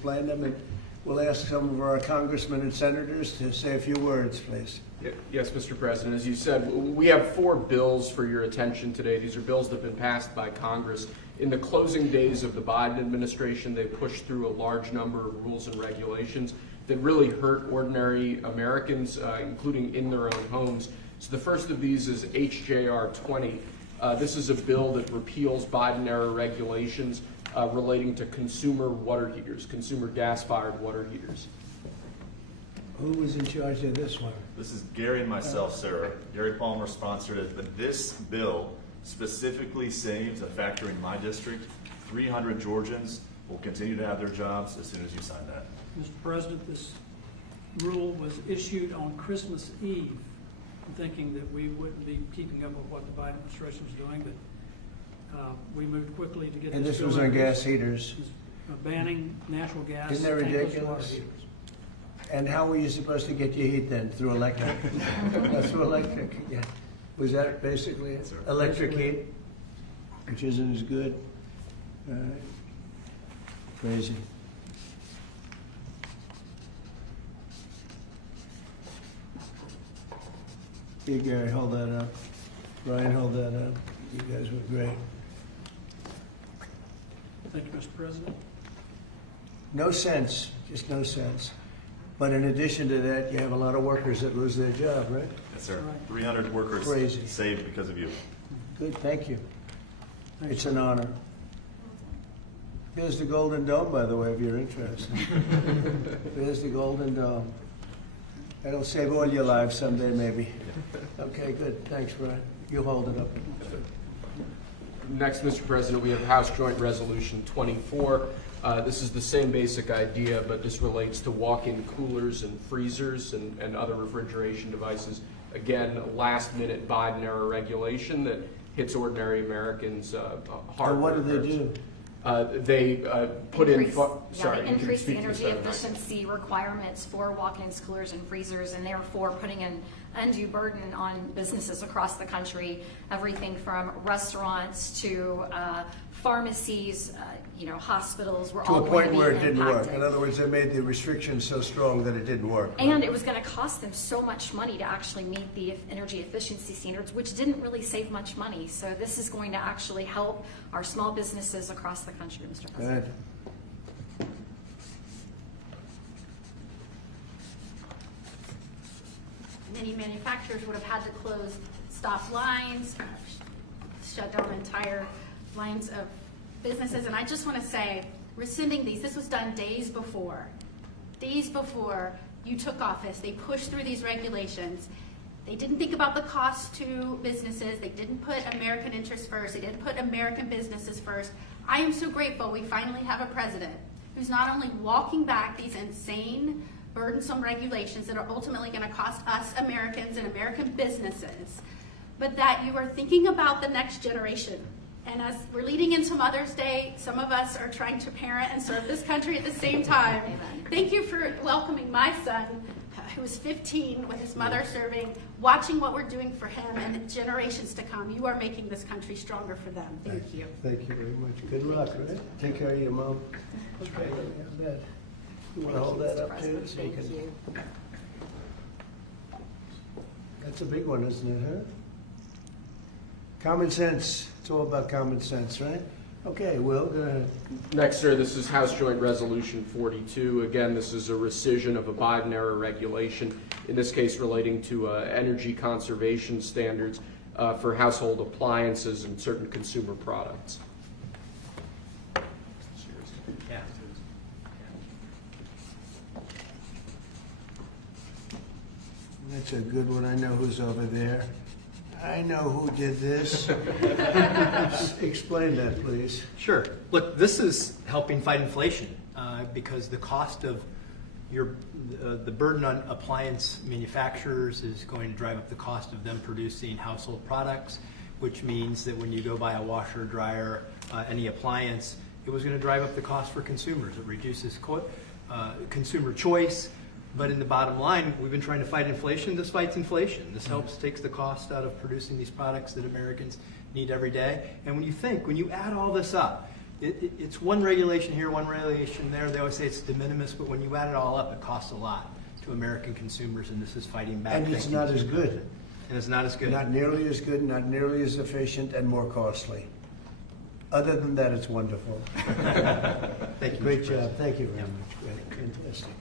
explain them, and we'll ask some of our congressmen and senators to say a few words, please. Yes, Mr. President. As you said, we have 4 bills for your attention today. These are bills that have been passed by Congress. In the closing days of the Biden administration, they pushed through a large number of rules and regulations that really hurt ordinary Americans, including in their own homes. So the first of these is HJR 20. This is a bill that repeals Biden-era regulations relating to consumer water heaters, consumer gas-fired water heaters. Who was in charge of this one? This is Gary and myself, sir. Gary Palmer sponsored it, but this bill specifically saves a factory in my district. 300 Georgians will continue to have their jobs as soon as you sign that. Mr. President, this rule was issued on Christmas Eve. I'm thinking that we wouldn't be keeping up with what the Biden administration is doing, but we moved quickly to get And this this was on gas heaters. banning natural gas. Isn't that tankless water ridiculous? heaters. And how were you supposed to get your heat then? Through electric? Through electric, yeah. Was that basically it? Yes, sir. Electric heat, which isn't as good? Crazy. Here, Gary, hold that up. Brian, hold that up. You guys were great. Thank you, Mr. President. No sense, just no sense. But in addition to that, you have a lot of workers that lose their job, right? Yes, sir. Right. 300 workers Crazy. saved because of you. Good, thank you. Thanks. It's an honor. Here's the Golden Dome, by the way, if you're interested. There's the Golden Dome. That'll save all your lives someday, maybe. Okay, good. Thanks, Brian. You hold it up. Next, Mr. President, we have House Joint Resolution 24. This is the same basic idea, but this relates to walk-in coolers and freezers and other refrigeration devices. Again, last-minute Biden-era regulation that hits ordinary Americans hard. And what do they do? They put increase, sorry, they you can increase the speak to energy this, efficiency requirements for walk-ins, coolers, and freezers, and therefore putting an undue burden on businesses across the country. Everything from restaurants to pharmacies, hospitals. Were To all a going point to be where it didn't work. impacted. In other words, they made the restrictions so strong that it didn't work. And it was going to cost them so much money to actually meet the energy efficiency standards, which didn't really save much money. So this is going to actually help our small businesses across the country, Mr. President. Good. Many manufacturers would have had to close stop lines, shut down entire lines of businesses. And I just want to say, rescinding these, this was done days before you took office. They pushed through these regulations. They didn't think about the cost to businesses. They didn't put American interests first. They didn't put American businesses first. I am so grateful we finally have a president who's not only walking back these insane, burdensome regulations that are ultimately going to cost us Americans and American businesses, but that you are thinking about the next generation. And as we're leading into Mother's Day, some of us are trying to parent and serve this country at the same time. Amen. Thank you for welcoming my son, who was 15, with his mother serving, watching what we're doing for him and generations to come. You are making this country stronger for them. Thank you. Thank you very much. Good luck, right? Take care of your mom. Okay, I bet. You want to hold that up too? So you can. That's a big one, isn't it, huh? Common sense. It's all about common sense, right? Okay, Will, go ahead. Next, sir, this is House Joint Resolution 42. Again, this is a rescission of a Biden-era regulation, in this case relating to energy conservation standards for household appliances and certain consumer products. That's a good one. I know who's over there. I know who did this. Explain that, please. Sure. Look, this is helping fight inflation because the cost of the burden on appliance manufacturers is going to drive up the cost of them producing household products, which means that when you go buy a washer, dryer, any appliance, it was going to drive up the cost for consumers. It reduces consumer choice. But in the bottom line, we've been trying to fight inflation. This fights inflation. This takes the cost out of producing these products that Americans need every day. And when you add all this up, It's one regulation here, one regulation there. They always say it's de minimis, but when you add it all up, it costs a lot to American consumers, and this is fighting back. And it's not as good. And it's not as good. Not nearly as good, not nearly as efficient, and more costly. Other than that, it's wonderful. Thank you. Great Mr. job. President. Thank you very much. Great. Fantastic.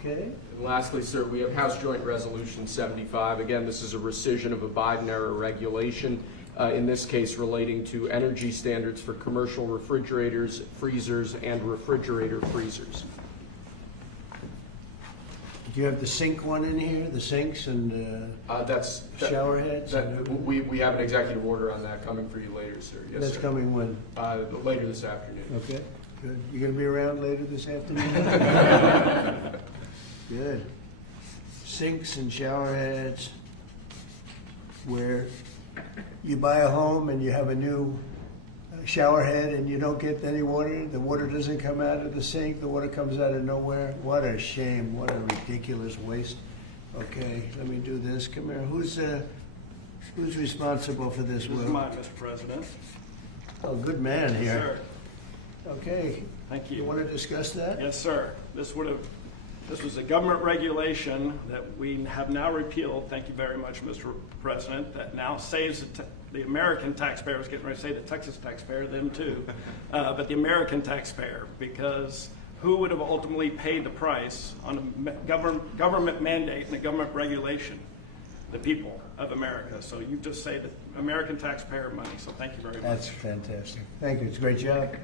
Okay? And lastly, sir, we have House Joint Resolution 75. Again, this is a rescission of a Biden-era regulation, in this case relating to energy standards for commercial refrigerators, freezers, and refrigerator freezers. Do you have the sink one in here, the sinks and shower heads? We have an executive order on that coming for you later, sir. Yes, That's sir. coming when? Later this afternoon. Okay, good. You gonna be around later this afternoon? Good. Sinks and shower heads, where you buy a home and you have a new shower head and you don't get any water, the water doesn't come out of the sink, the water comes out of nowhere. What a shame, what a ridiculous waste. Okay, let me do this. Come here. Who's responsible for this, This Will? is mine, Mr. President. Oh, good man here. Sir, Okay. thank You you. want to discuss that? Yes, sir. This was a government regulation that we have now repealed, thank you very much, Mr. President, that now saves the American taxpayer. I was getting ready to say the Texas taxpayer, them too, but the American taxpayer, because who would have ultimately paid the price on a government mandate and a government regulation? The people of America. So you just saved the American taxpayer money, so thank you very much. That's fantastic. Thank you. It's a great job.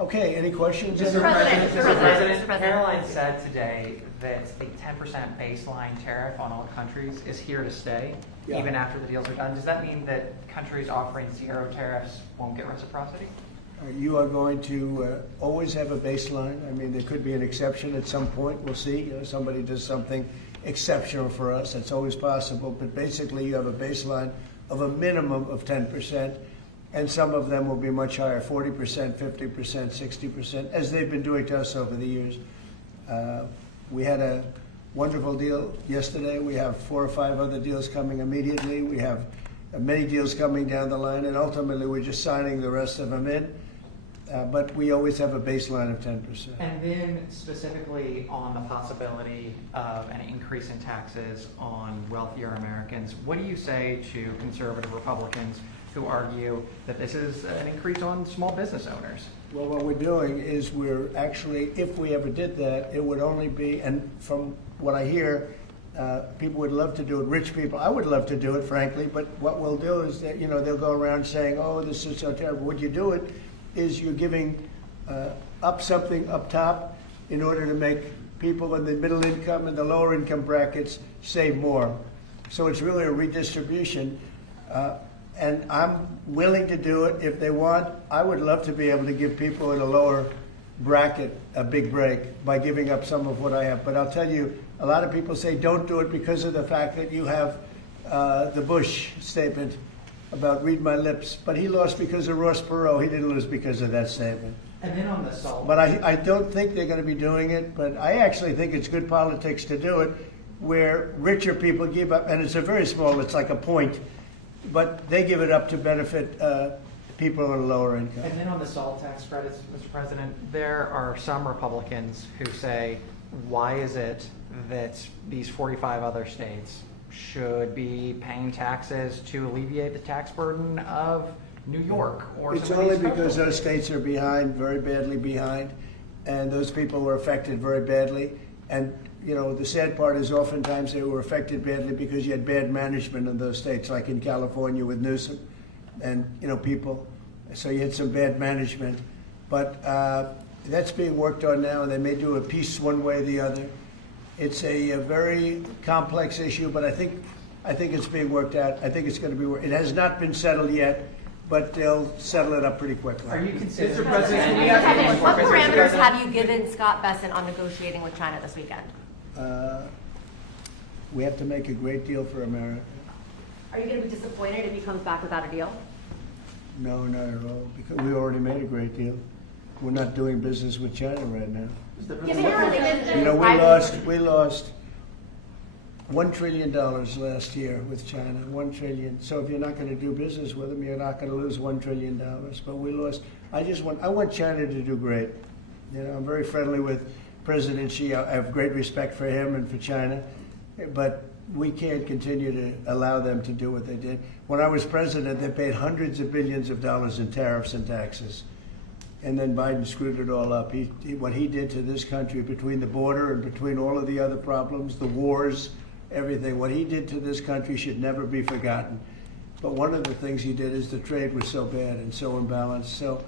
Okay, any questions? Mr. President, President, President. Caroline said today that the 10% baseline tariff on all countries is here to stay, Yeah. even after the deals are done. Does that mean that countries offering 0 tariffs won't get reciprocity? You are going to always have a baseline. I mean, there could be an exception at some point. We'll see. You know, somebody does something exceptional for us. That's always possible. But basically, you have a baseline of a minimum of 10%. And some of them will be much higher, 40%, 50%, 60%, as they've been doing to us over the years. We had a wonderful deal yesterday. We have 4 or 5 other deals coming immediately. We have many deals coming down the line, and ultimately we're just signing the rest of them in. But we always have a baseline of 10%. And then specifically on the possibility of an increase in taxes on wealthier Americans, what do you say to conservative Republicans who argue that this is an increase on small business owners? Well, what we're doing is we're actually, if we ever did that, it would only be, and from what I hear, people would love to do it, rich people. I would love to do it, frankly, but what we'll do is that, they'll go around saying, oh, this is so terrible. Would you do it? Is you're giving up something up top in order to make people in the middle income and the lower income brackets save more. So it's really a redistribution. And I'm willing to do it if they want. I would love to be able to give people in a lower bracket a big break by giving up some of what I have. But I'll tell you, a lot of people say don't do it because of the fact that you have the Bush statement about read my lips, but he lost because of Ross Perot. He didn't lose because of that statement. And then on the salt. But I don't think they're going to be doing it, but I actually think it's good politics to do it where richer people give up, and it's a very small, it's like a point, but they give it up to benefit people in lower income. And then on the salt tax credits, Mr. President, there are some Republicans who say, why is it that these 45 other states should be paying taxes to alleviate the tax burden of New York or It's some of only these because coastal those states are behind, very badly behind, and those people were affected very badly. And, the sad part is oftentimes they were affected badly because you had bad management in those states, like in California with Newsom and, people. So you had some bad management. But that's being worked on now, and they may do a piece one way or the other. It's a very complex issue, but I think it's being worked out. I think it's going to be. It has not been settled yet, but they'll settle it up pretty quickly. Are you considering? Mr. President, what parameters have you given Scott Bessent on negotiating with China this weekend? We have to make a great deal for America. Are you going to be disappointed if he comes back without a deal? No, not at all, because we already made a great deal. We're not doing business with China right now. We lost $1 trillion last year with China, $1 trillion. So if you're not going to do business with them, you're not going to lose $1 trillion. But we lost I want China to do great. You know, I'm very friendly with President Xi. I have great respect for him and for China, but we can't continue to allow them to do what they did. When I was president, they paid hundreds of billions of dollars in tariffs and taxes. And then Biden screwed it all up. What he did to this country between the border and between all of the other problems, the wars, everything, what he did to this country should never be forgotten. But one of the things he did is the trade was so bad and so imbalanced. So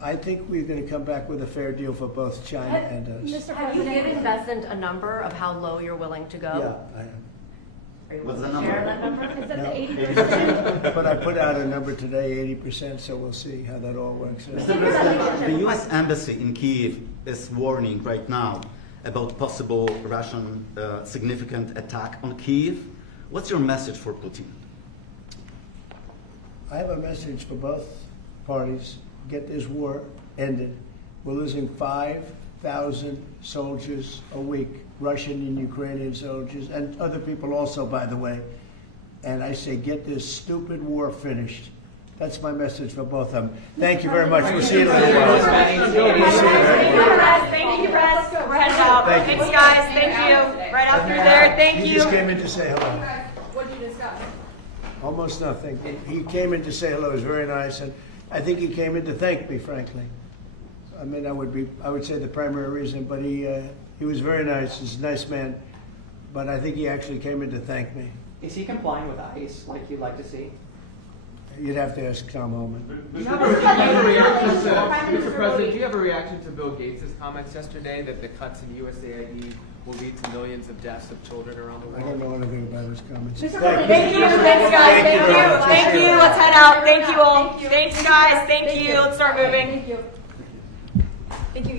I think we're going to come back with a fair deal for both China and us. Have you given Besant a number of how low you're willing to go? Yeah, I am. Are you willing to share that number? Is that No. the 80%? But I put out a number today, 80%, so we'll see how that all works out. Mr. President, the U.S. Embassy in Kyiv is warning right now about possible Russian significant attack on Kyiv. What's your message for Putin? I have a message for both parties. Get this war ended. We're losing 5,000 soldiers a week, Russian and Ukrainian soldiers, and other people also, by the way. And I say, get this stupid war finished. That's my message for both of them. Thank you very much. We'll see you later. Thank you, Russ. We're heading out. Thank you. Thanks, guys. Thank you. Right out through there. Thank He you. just came in to say hello. What did you discuss? Almost nothing. He came in to say hello. It was very nice, and I think he came in to thank me, frankly. I mean, I would say the primary reason, but he was very nice. He's a nice man, but I think he actually came in to thank me. Is he complying with ICE like you'd like to see? You'd have to ask Tom Holman. Mr. President, do you have a reaction to Bill Gates' comments yesterday that the cuts in USAID will lead to millions of deaths of children around the I world? don't know anything about his comments. Thank you. Thanks, guys. Thank you. Thank you. Let's head out. Thank you all. Thanks, guys. Thank you. Let's start moving. Thank you.